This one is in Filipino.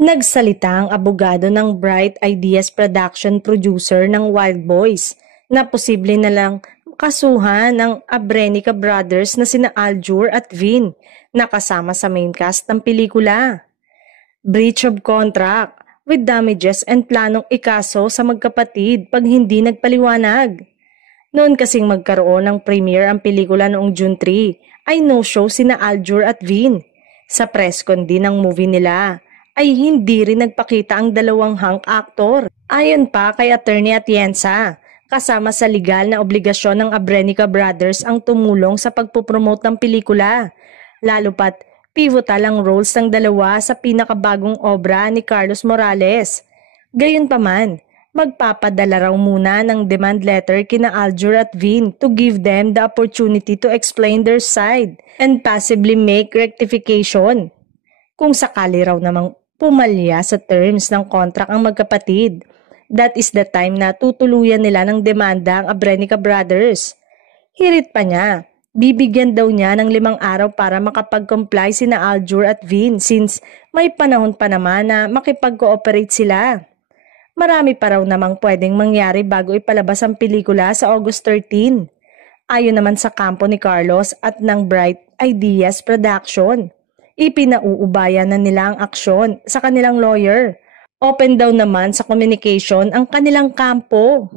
Nagsalita ang abogado ng Bright Ideas production producer ng Wild Boys na posible na lang kasuhan ng Abrenica Brothers na sina Aljur at Vin na kasama sa main cast ng pelikula. Breach of contract with damages and planong ikaso sa magkapatid pag hindi nagpaliwanag. Noon kasing magkaroon ng premiere ang pelikula noong June 3 ay no-show sina Aljur at Vin. Sa press con din ng movie nila ay hindi rin nagpakita ang dalawang hunk actor. Ayon pa kay Attorney Atienza, kasama sa legal na obligasyon ng Abrenica Brothers ang tumulong sa pagpupromote ng pelikula. Lalo pat pivotal ang roles ng dalawa sa pinakabagong obra ni Carlos Morales. Gayunpaman, magpapadala raw muna ng demand letter kina Aljur at Vin to give them the opportunity to explain their side and possibly make rectification. Kung sakali raw namang pumalya sa terms ng contract ang magkapatid, that is the time na tutuluyan nila ng demanda ang Abrenica Brothers. Hirit pa niya, bibigyan daw niya ng 5 araw para makapag-comply sina Aljur at Vin since may panahon pa naman na makipag-cooperate sila. Marami pa raw namang pwedeng mangyari bago ipalabas ang pelikula sa August 13. Ayon naman sa kampo ni Carlos at ng Bright Ideas Production, ipinauubayan na nila ang aksyon sa kanilang lawyer. Open daw naman sa communication ang kanilang kampo.